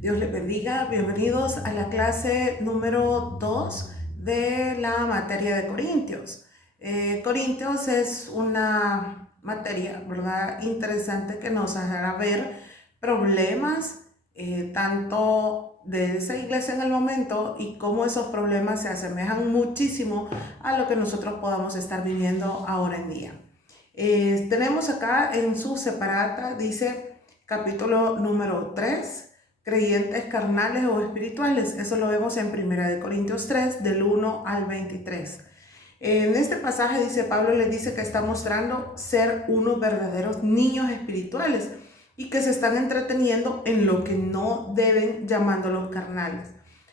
Dios les bendiga. Bienvenidos a la clase número 2 de la materia de Corintios. Corintios es una materia, ¿verdad? Interesante que nos hará ver problemas tanto de esa iglesia en el momento y cómo esos problemas se asemejan muchísimo a lo que nosotros podamos estar viviendo ahora en día. Tenemos acá en su separata, dice capítulo número 3, creyentes carnales o espirituales. Eso lo vemos en 1 Corintios 3, del 1 al 23. En este pasaje dice, Pablo les dice que está mostrando ser unos verdaderos niños espirituales y que se están entreteniendo en lo que no deben, llamándolos carnales.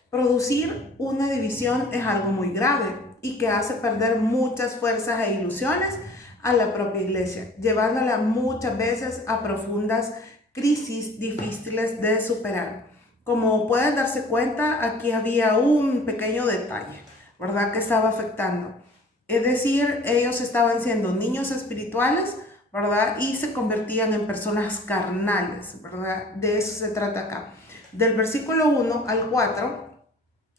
Producir una división es algo muy grave y que hace perder muchas fuerzas e ilusiones a la propia iglesia, llevándola muchas veces a profundas crisis difíciles de superar. Como pueden darse cuenta, aquí había un pequeño detalle, ¿verdad?, que estaba afectando. Es decir, ellos estaban siendo niños espirituales, ¿verdad?, y se convertían en personas carnales, ¿verdad? De eso se trata acá. Del versículo 1 al 4,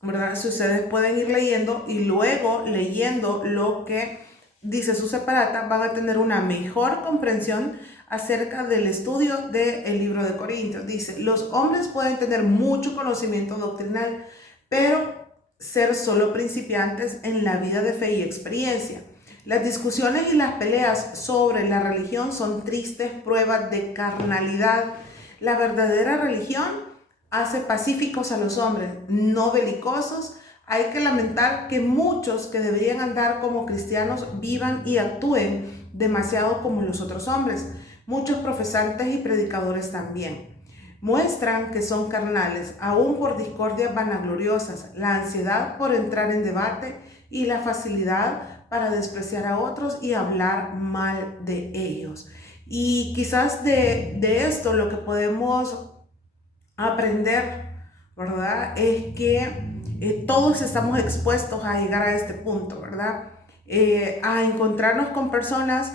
¿verdad? Si ustedes pueden ir leyendo y luego leyendo lo que dice su separata, van a tener una mejor comprensión acerca del estudio del libro de Corintios. Dice, los hombres pueden tener mucho conocimiento doctrinal, pero ser solo principiantes en la vida de fe y experiencia. Las discusiones y las peleas sobre la religión son tristes pruebas de carnalidad. La verdadera religión hace pacíficos a los hombres, no belicosos. Hay que lamentar que muchos que deberían andar como cristianos vivan y actúen demasiado como los otros hombres. Muchos profesantes y predicadores también muestran que son carnales, aún por discordias vanagloriosas, la ansiedad por entrar en debate y la facilidad para despreciar a otros y hablar mal de ellos. Y quizás de esto lo que podemos aprender, ¿verdad?, es que todos estamos expuestos a llegar a este punto, ¿verdad? A encontrarnos con personas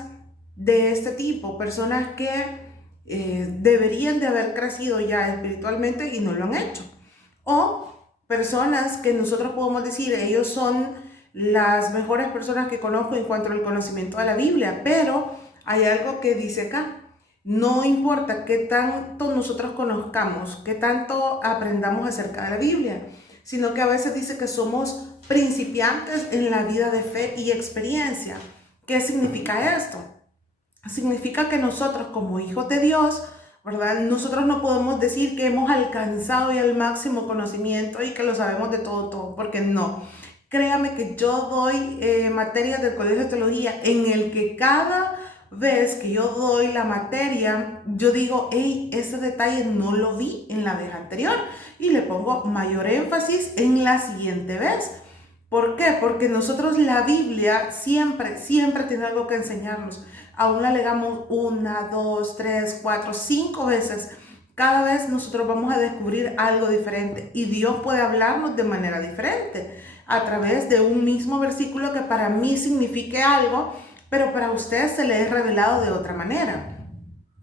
de este tipo, personas que deberían de haber crecido ya espiritualmente y no lo han hecho. O personas que nosotros podemos decir, ellos son las mejores personas que conozco en cuanto al conocimiento de la Biblia, pero hay algo que dice acá. No importa qué tanto nosotros conozcamos, qué tanto aprendamos acerca de la Biblia, sino que a veces dice que somos principiantes en la vida de fe y experiencia. ¿Qué significa esto? Significa que nosotros como hijos de Dios, ¿verdad?, nosotros no podemos decir que hemos alcanzado ya el máximo conocimiento y que lo sabemos de todo, porque no. Créame que yo doy materias del Colegio de Teología en el que cada vez que yo doy la materia, yo digo, hey, ese detalle no lo vi en la vez anterior y le pongo mayor énfasis en la siguiente vez. ¿Por qué? Porque nosotros la Biblia siempre tiene algo que enseñarnos. Aún la leamos 1, 2, 3, 4, 5 veces. Cada vez nosotros vamos a descubrir algo diferente y Dios puede hablarnos de manera diferente a través de un mismo versículo que para mí signifique algo, pero para usted se le es revelado de otra manera.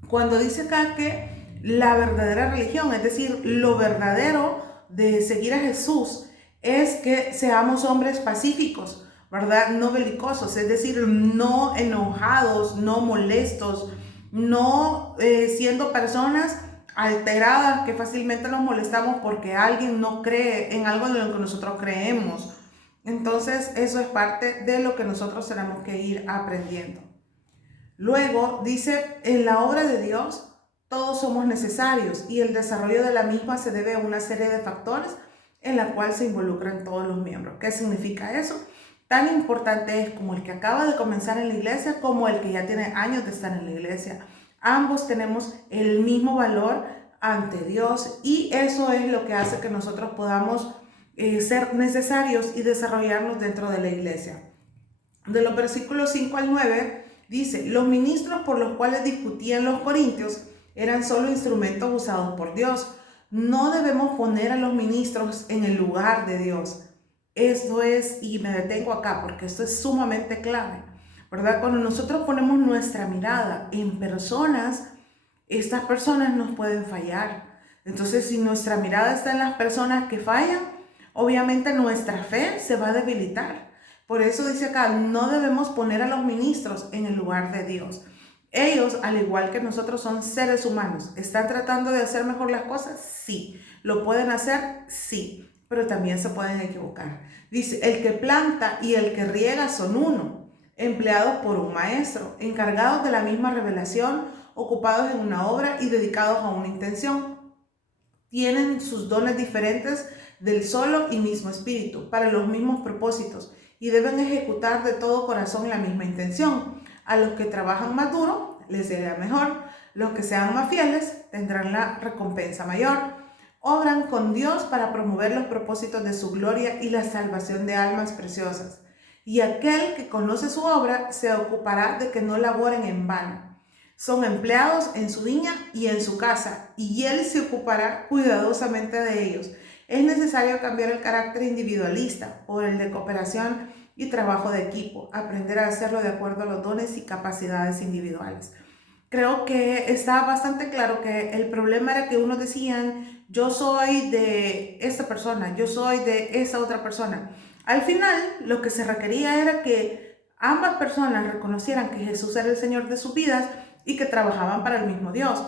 Cuando dice acá que la verdadera religión, es decir, lo verdadero de seguir a Jesús, es que seamos hombres pacíficos, ¿verdad? No belicosos, es decir, no enojados, no molestos, no siendo personas alteradas que fácilmente nos molestamos porque alguien no cree en algo de lo que nosotros creemos. Entonces, eso es parte de lo que nosotros tenemos que ir aprendiendo. Luego dice, en la obra de Dios todos somos necesarios y el desarrollo de la misma se debe a una serie de factores en la cual se involucran todos los miembros. ¿Qué significa eso? Tan importante es como el que acaba de comenzar en la iglesia como el que ya tiene años de estar en la iglesia. Ambos tenemos el mismo valor ante Dios y eso es lo que hace que nosotros podamos ser necesarios y desarrollarnos dentro de la iglesia. De los versículos 5 al 9 dice, los ministros por los cuales discutían los corintios eran solo instrumentos usados por Dios. No debemos poner a los ministros en el lugar de Dios. Esto es, y me detengo acá porque esto es sumamente clave, ¿verdad? Cuando nosotros ponemos nuestra mirada en personas, estas personas nos pueden fallar. Entonces, si nuestra mirada está en las personas que fallan, obviamente nuestra fe se va a debilitar. Por eso dice acá, no debemos poner a los ministros en el lugar de Dios. Ellos, al igual que nosotros, son seres humanos. ¿Están tratando de hacer mejor las cosas? Sí. ¿Lo pueden hacer? Sí. Pero también se pueden equivocar. Dice, el que planta y el que riega son uno, empleados por un maestro, encargados de la misma revelación, ocupados en una obra y dedicados a una intención. Tienen sus dones diferentes del solo y mismo espíritu, para los mismos propósitos, y deben ejecutar de todo corazón la misma intención. A los que trabajan más duro, les irá mejor. Los que sean más fieles, tendrán la recompensa mayor. Obran con Dios para promover los propósitos de su gloria y la salvación de almas preciosas. Y aquel que conoce su obra se ocupará de que no laboren en vano. Son empleados en su viña y en su casa, y él se ocupará cuidadosamente de ellos. Es necesario cambiar el carácter individualista por el de cooperación y trabajo de equipo, aprender a hacerlo de acuerdo a los dones y capacidades individuales. Creo que está bastante claro que el problema era que unos decían, yo soy de esta persona, yo soy de esa otra persona. Al final, lo que se requería era que ambas personas reconocieran que Jesús era el Señor de sus vidas y que trabajaban para el mismo Dios.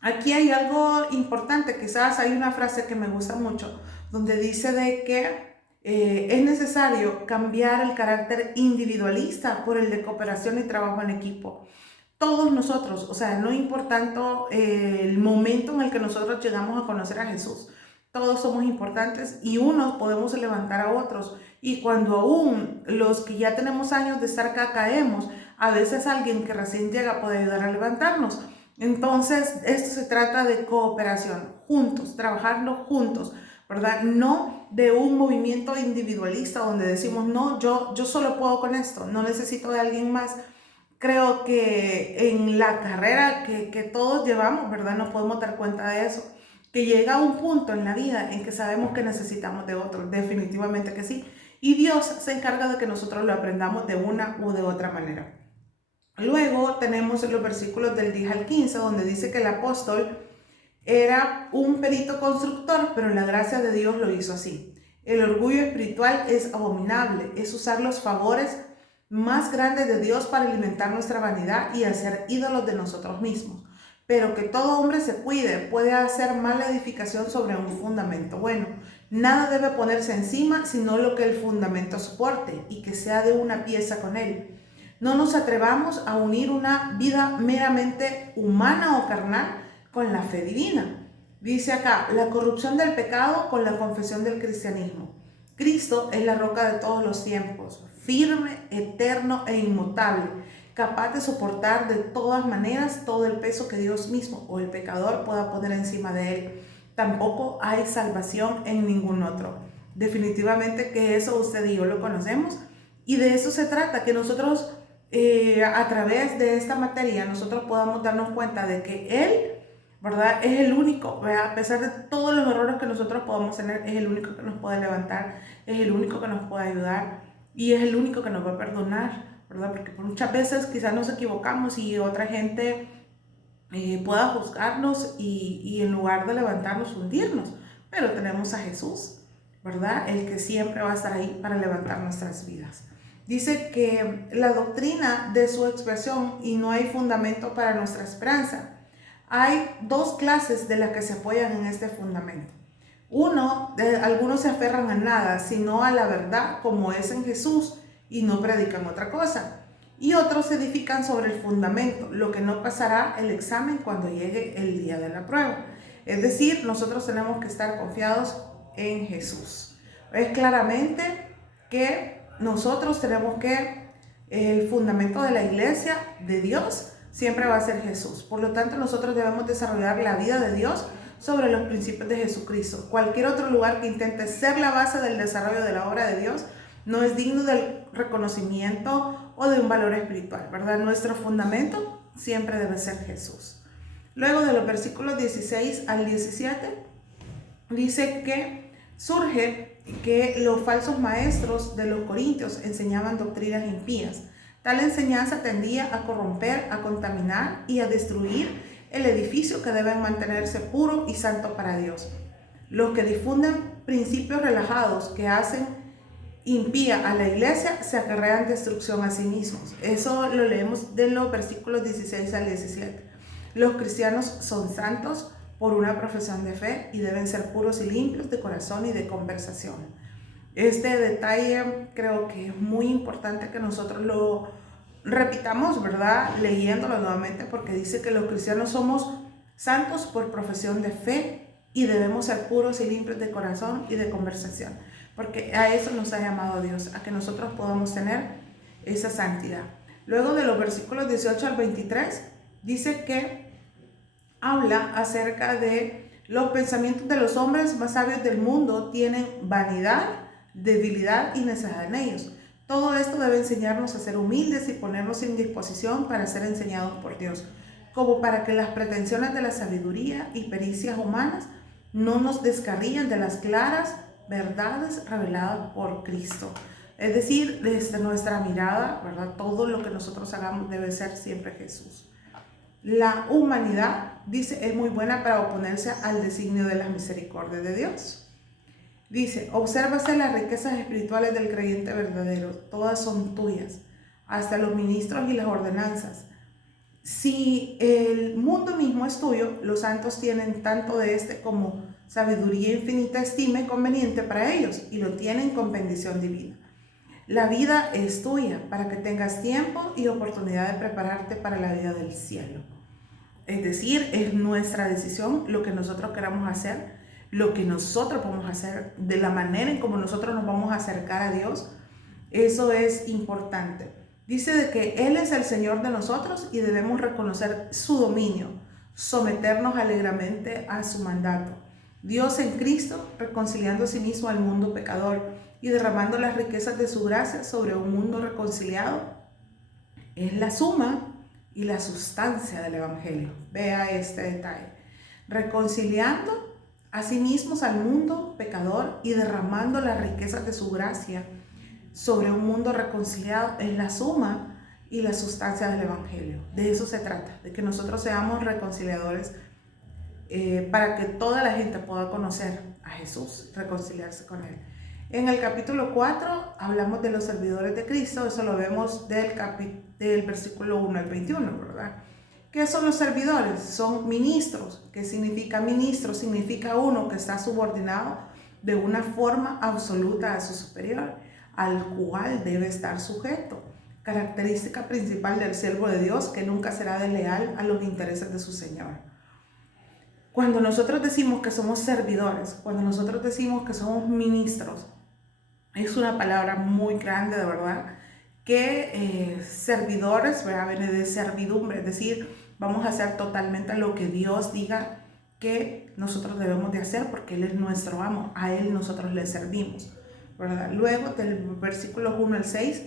Aquí hay algo importante, quizás hay una frase que me gusta mucho, donde dice de que es necesario cambiar el carácter individualista por el de cooperación y trabajo en equipo. Todos nosotros, o sea, no importando el momento en el que nosotros llegamos a conocer a Jesús, todos somos importantes y unos podemos levantar a otros. Y cuando aún los que ya tenemos años de estar acá caemos, a veces alguien que recién llega puede ayudar a levantarnos. Entonces, esto se trata de cooperación, juntos, trabajarlo juntos, ¿verdad? No de un movimiento individualista donde decimos, no, yo solo puedo con esto, no necesito de alguien más. Creo que en la carrera que todos llevamos, ¿verdad? Nos podemos dar cuenta de eso, que llega un punto en la vida en que sabemos que necesitamos de otro, definitivamente que sí, y Dios se encarga de que nosotros lo aprendamos de una u de otra manera. Luego tenemos los versículos del 10 al 15, donde dice que el apóstol era un perito constructor, pero la gracia de Dios lo hizo así. El orgullo espiritual es abominable, es usar los favores más grandes de Dios para alimentar nuestra vanidad y hacer ídolos de nosotros mismos. Pero que todo hombre se cuide, puede hacer mala edificación sobre un fundamento bueno. Nada debe ponerse encima, sino lo que el fundamento soporte, y que sea de una pieza con él. No nos atrevamos a unir una vida meramente humana o carnal con la fe divina. Dice acá, la corrupción del pecado con la confesión del cristianismo. Cristo es la roca de todos los tiempos, firme, eterno e inmutable, capaz de soportar de todas maneras todo el peso que Dios mismo o el pecador pueda poner encima de él. Tampoco hay salvación en ningún otro. Definitivamente que eso usted y yo lo conocemos, y de eso se trata, que nosotros a través de esta materia nosotros podamos darnos cuenta de que Él, ¿verdad? Es el único, ¿verdad? A pesar de todos los errores que nosotros podamos tener, es el único que nos puede levantar, es el único que nos puede ayudar y es el único que nos va a perdonar, ¿verdad? Porque muchas veces quizás nos equivocamos y otra gente pueda juzgarnos y en lugar de levantarnos, hundirnos. Pero tenemos a Jesús, ¿verdad? El que siempre va a estar ahí para levantar nuestras vidas. Dice que la doctrina de su expresión y no hay fundamento para nuestra esperanza. Hay dos clases de las que se apoyan en este fundamento. Uno, algunos se aferran a nada, sino a la verdad como es en Jesús y no predican otra cosa. Y otros se edifican sobre el fundamento, lo que no pasará el examen cuando llegue el día de la prueba. Es decir, nosotros tenemos que estar confiados en Jesús. Es claramente que nosotros tenemos que el fundamento de la iglesia de Dios siempre va a ser Jesús. Por lo tanto, nosotros debemos desarrollar la vida de Dios sobre los principios de Jesucristo. Cualquier otro lugar que intente ser la base del desarrollo de la obra de Dios no es digno del reconocimiento o de un valor espiritual, ¿verdad? Nuestro fundamento siempre debe ser Jesús. Luego de los versículos 16 al 17, dice que surge que los falsos maestros de los corintios enseñaban doctrinas impías. Tal enseñanza tendía a corromper, a contaminar y a destruir el edificio que deben mantenerse puro y santo para Dios. Los que difunden principios relajados que hacen impía a la iglesia se acarrean destrucción a sí mismos. Eso lo leemos de los versículos 16 al 17. Los cristianos son santos por una profesión de fe y deben ser puros y limpios de corazón y de conversación. Este detalle creo que es muy importante que nosotros lo repitamos, ¿verdad? Leyéndolo nuevamente, porque dice que los cristianos somos santos por profesión de fe y debemos ser puros y limpios de corazón y de conversación, porque a eso nos ha llamado Dios, a que nosotros podamos tener esa santidad. Luego de los versículos 18 al 23, dice que habla acerca de los pensamientos de los hombres más sabios del mundo tienen vanidad, debilidad y necedad en ellos. Todo esto debe enseñarnos a ser humildes y ponernos en disposición para ser enseñados por Dios, como para que las pretensiones de la sabiduría y pericias humanas no nos descarríen de las claras verdades reveladas por Cristo. Es decir, desde nuestra mirada, ¿verdad? Todo lo que nosotros hagamos debe ser siempre Jesús. La humanidad, dice, es muy buena para oponerse al designio de las misericordias de Dios. Dice, obsérvase las riquezas espirituales del creyente verdadero, todas son tuyas, hasta los ministros y las ordenanzas. Si el mundo mismo es tuyo, los santos tienen tanto de este como sabiduría infinita estime conveniente para ellos, y lo tienen con bendición divina. La vida es tuya para que tengas tiempo y oportunidad de prepararte para la vida del cielo. Es decir, es nuestra decisión lo que nosotros queramos hacer, lo que nosotros vamos a hacer, de la manera en como nosotros nos vamos a acercar a Dios. Eso es importante. Dice de que Él es el Señor de nosotros y debemos reconocer su dominio, someternos alegremente a su mandato. Dios en Cristo, reconciliando a sí mismo al mundo pecador y derramando las riquezas de su gracia sobre un mundo reconciliado, es la suma y la sustancia del Evangelio. Vea este detalle. Reconciliando a sí mismos al mundo pecador y derramando las riquezas de su gracia sobre un mundo reconciliado es la suma y la sustancia del Evangelio. De eso se trata, de que nosotros seamos reconciliadores para que toda la gente pueda conocer a Jesús, reconciliarse con Él. En el capítulo 4 hablamos de los servidores de Cristo, eso lo vemos del versículo 1 al 21, ¿verdad? ¿Qué son los servidores? Son ministros. ¿Qué significa ministro? Significa uno que está subordinado de una forma absoluta a su superior, al cual debe estar sujeto. Característica principal del siervo de Dios, que nunca será desleal a los intereses de su Señor. Cuando nosotros decimos que somos servidores, cuando nosotros decimos que somos ministros, es una palabra muy grande, de verdad, que servidores, ¿verdad? Viene de servidumbre, es decir, vamos a hacer totalmente lo que Dios diga que nosotros debemos de hacer, porque Él es nuestro amo, a Él nosotros le servimos, ¿verdad? Luego del versículo 1 al 6,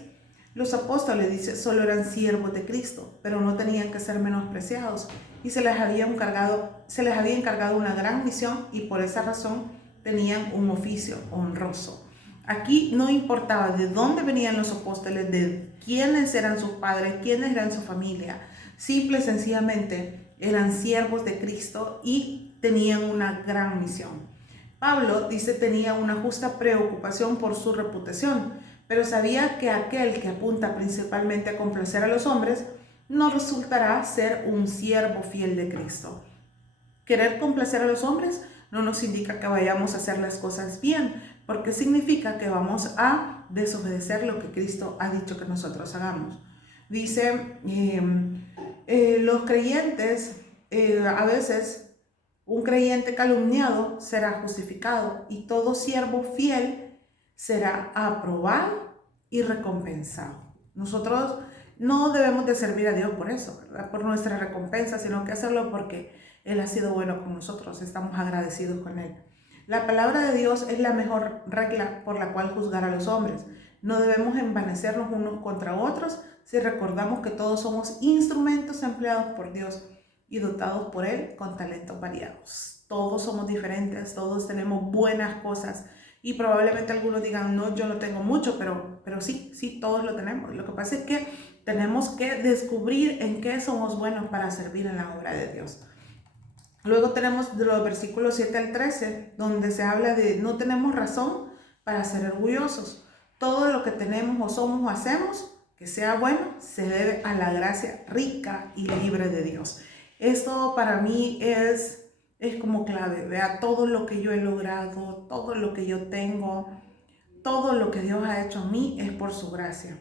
los apóstoles, dice, solo eran siervos de Cristo, pero no tenían que ser menospreciados, y se les había encargado una gran misión, y por esa razón tenían un oficio honroso. Aquí no importaba de dónde venían los apóstoles, de quiénes eran sus padres, quiénes eran su familia. Simple y sencillamente eran siervos de Cristo y tenían una gran misión. Pablo dice tenía una justa preocupación por su reputación, pero sabía que aquel que apunta principalmente a complacer a los hombres no resultará ser un siervo fiel de Cristo. Querer complacer a los hombres no nos indica que vayamos a hacer las cosas bien, porque significa que vamos a desobedecer lo que Cristo ha dicho que nosotros hagamos. Dice, los creyentes, a veces un creyente calumniado será justificado y todo siervo fiel será aprobado y recompensado. Nosotros no debemos de servir a Dios por eso, ¿verdad? Por nuestra recompensa, sino que hacerlo porque Él ha sido bueno con nosotros, estamos agradecidos con Él. La palabra de Dios es la mejor regla por la cual juzgar a los hombres. No debemos envanecernos unos contra otros si recordamos que todos somos instrumentos empleados por Dios y dotados por Él con talentos variados. Todos somos diferentes, todos tenemos buenas cosas y probablemente algunos digan, no, yo no tengo mucho, pero sí, todos lo tenemos. Lo que pasa es que tenemos que descubrir en qué somos buenos para servir en la obra de Dios. Luego tenemos de los versículos 7 al 13, donde se habla de no tenemos razón para ser orgullosos. Todo lo que tenemos o somos o hacemos, que sea bueno, se debe a la gracia rica y libre de Dios. Esto para mí es como clave. Vea, todo lo que yo he logrado, todo lo que yo tengo, todo lo que Dios ha hecho en mí es por su gracia.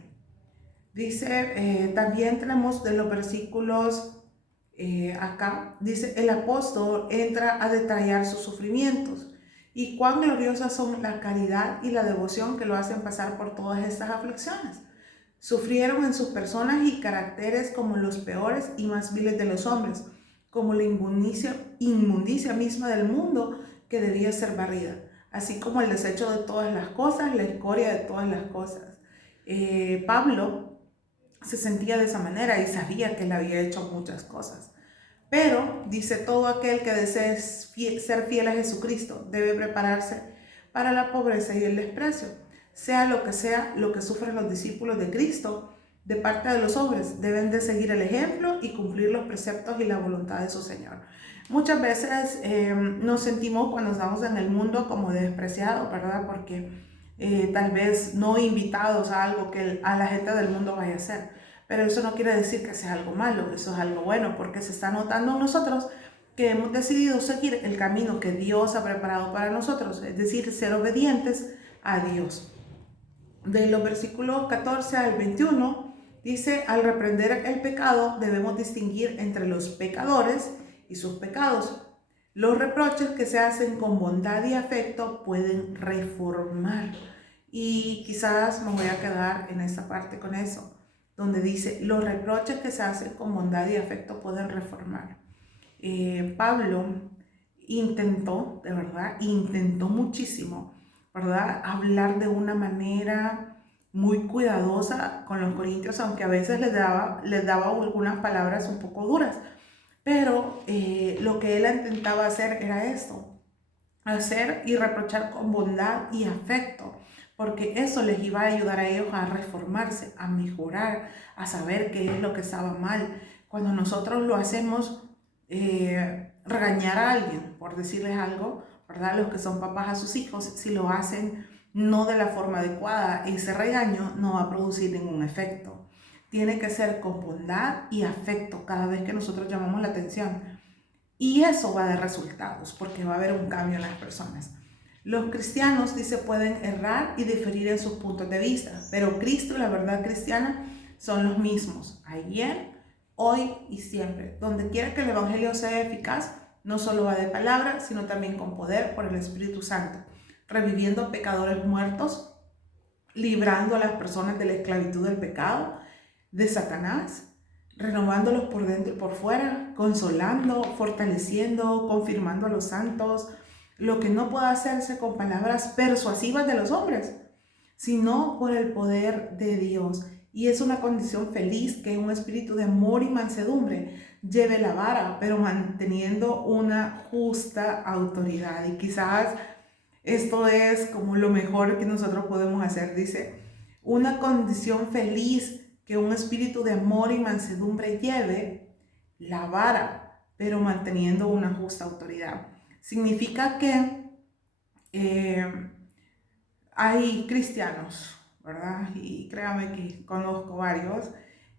Dice, también tenemos de los versículos acá, dice, el apóstol entra a detallar sus sufrimientos y cuán gloriosas son la caridad y la devoción que lo hacen pasar por todas estas aflicciones. Sufrieron en sus personas y caracteres como los peores y más viles de los hombres, como la inmundicia misma del mundo que debía ser barrida, así como el desecho de todas las cosas, la escoria de todas las cosas. Pablo se sentía de esa manera y sabía que él había hecho muchas cosas. Pero, dice, todo aquel que desee ser fiel a Jesucristo debe prepararse para la pobreza y el desprecio. Sea lo que sufren los discípulos de Cristo de parte de los hombres, deben de seguir el ejemplo y cumplir los preceptos y la voluntad de su Señor. Muchas veces nos sentimos cuando estamos en el mundo como despreciados, ¿verdad? Porque tal vez no invitados a algo que a la gente del mundo vaya a hacer. Pero eso no quiere decir que sea algo malo, eso es algo bueno, porque se está notando en nosotros que hemos decidido seguir el camino que Dios ha preparado para nosotros, es decir, ser obedientes a Dios. De los versículos 14 al 21, dice, al reprender el pecado debemos distinguir entre los pecadores y sus pecados. Los reproches que se hacen con bondad y afecto pueden reformar. Y quizás me voy a quedar en esta parte con eso, donde dice, los reproches que se hacen con bondad y afecto pueden reformar. Pablo intentó, de verdad, intentó muchísimo, ¿verdad? Hablar de una manera muy cuidadosa con los corintios, aunque a veces les daba algunas palabras un poco duras. Pero lo que él intentaba hacer era esto, hacer y reprochar con bondad y afecto, porque eso les iba a ayudar a ellos a reformarse, a mejorar, a saber qué es lo que estaba mal. Cuando nosotros lo hacemos, regañar a alguien, por decirles algo, ¿verdad? Los que son papás a sus hijos, si lo hacen no de la forma adecuada, ese regaño no va a producir ningún efecto. Tiene que ser con bondad y afecto cada vez que nosotros llamamos la atención. Y eso va a dar resultados, porque va a haber un cambio en las personas. Los cristianos, dice, pueden errar y diferir en sus puntos de vista, pero Cristo y la verdad cristiana son los mismos, ayer, hoy y siempre. Donde quiera que el evangelio sea eficaz, no solo va de palabra, sino también con poder por el Espíritu Santo, reviviendo pecadores muertos, librando a las personas de la esclavitud del pecado, de Satanás, renovándolos por dentro y por fuera, consolando, fortaleciendo, confirmando a los santos, lo que no puede hacerse con palabras persuasivas de los hombres, sino por el poder de Dios. Y es una condición feliz que un espíritu de amor y mansedumbre lleve la vara, pero manteniendo una justa autoridad. Y quizás esto es como lo mejor que nosotros podemos hacer. Dice, una condición feliz que un espíritu de amor y mansedumbre lleve la vara, pero manteniendo una justa autoridad. Significa que hay cristianos, ¿verdad? Y créame que conozco varios,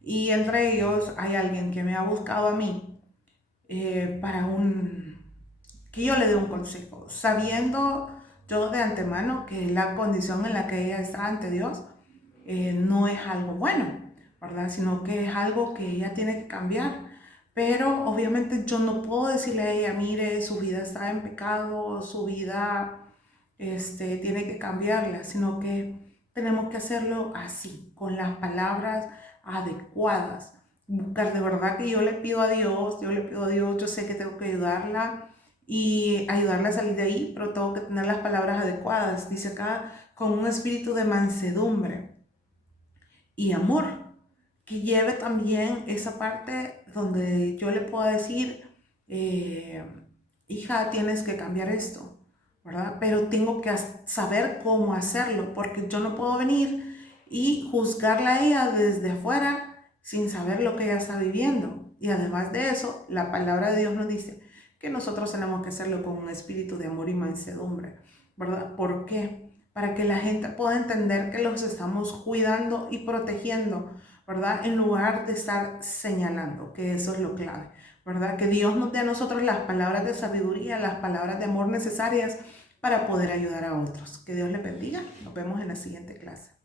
y entre ellos hay alguien que me ha buscado a mí para que yo le dé un consejo, sabiendo yo de antemano que la condición en la que ella está ante Dios no es algo bueno, ¿verdad? Sino que es algo que ella tiene que cambiar. Pero obviamente yo no puedo decirle a ella, mire, su vida está en pecado, su vida tiene que cambiarla, sino que tenemos que hacerlo así, con las palabras adecuadas. Buscar de verdad que yo le pido a Dios, yo sé que tengo que ayudarla y ayudarla a salir de ahí, pero tengo que tener las palabras adecuadas. Dice acá, con un espíritu de mansedumbre y amor, que lleve también esa parte donde yo le pueda decir, hija, tienes que cambiar esto, ¿verdad? Pero tengo que saber cómo hacerlo, porque yo no puedo venir y juzgarla a ella desde afuera sin saber lo que ella está viviendo. Y además de eso, la palabra de Dios nos dice que nosotros tenemos que hacerlo con un espíritu de amor y mansedumbre, ¿verdad? ¿Por qué? Para que la gente pueda entender que los estamos cuidando y protegiendo, ¿verdad? En lugar de estar señalando, que eso es lo clave, ¿verdad? Que Dios nos dé a nosotros las palabras de sabiduría, las palabras de amor necesarias para poder ayudar a otros. Que Dios les bendiga. Nos vemos en la siguiente clase.